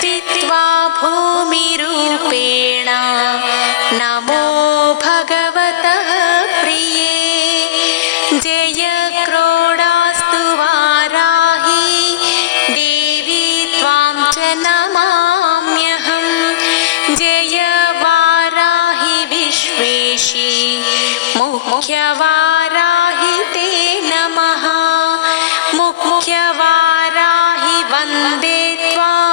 स्थित्वा भूमिरूपेण नमो भगवतः प्रिये जय क्रोडास्तु वाराही देवी त्वां च नमाम्यहं जय वाराही विश्वेशी मुख्यवाराही ते नमः मुख्यवाराही वन्दे त्वाम्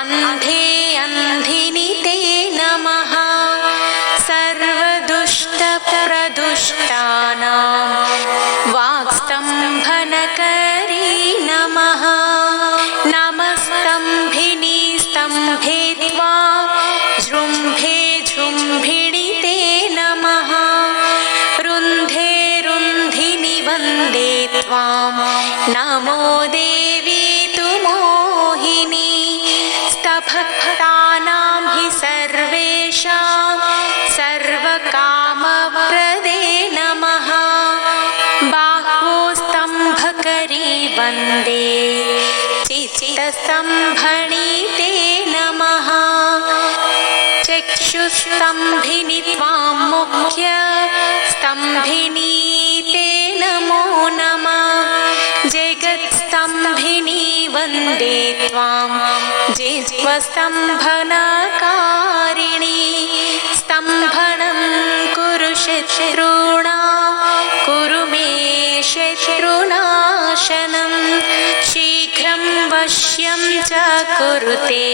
अन्धे अन्धिनि ते नमः सर्वदुष्टप्रदुष्टानां वाक्स्तम्भनकरी नमः नमस्तम्भिनी स्तम्भे त्वां जृम्भे जृम्भिणि ते नमः रुन्धे रुन्धिनि वन्दे त्वां नमो देवी तु मोहिनी स्तभक्तानां हि सर्वेषां सर्वकामप्रदे नमः बाह्वोस्तम्भकरी वन्दे चित्तस्तम्भणि ते नमः चक्षुस्तम्भिनि त्वां मुख्य स्तम्भिनी ते नमो नमः जगत्स्तम्भिनी वन्दे त्वां जिह्वस्तम्भनकारिणी स्तम्भनं कुरु शत्रूणां कुरु मे शत्रुनाशनं शीघ्रं वश्यं च कुरुते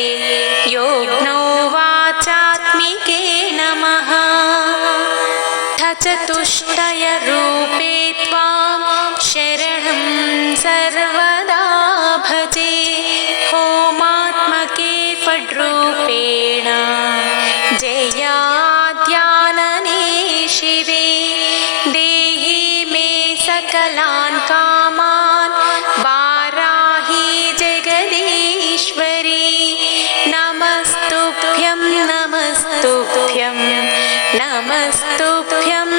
योग्नो वाचात्मिके नमः चतुष्टयरूपे त्वां शरणं सर्वदा भजे होमात्मके फड्रूपेण जयाद्यानने शिवे देहि मे सकलान् कामान् वाराही जगदीश्वरी नमस्तुभ्यं नमस्तुभ्यं नमस्तुभ्यं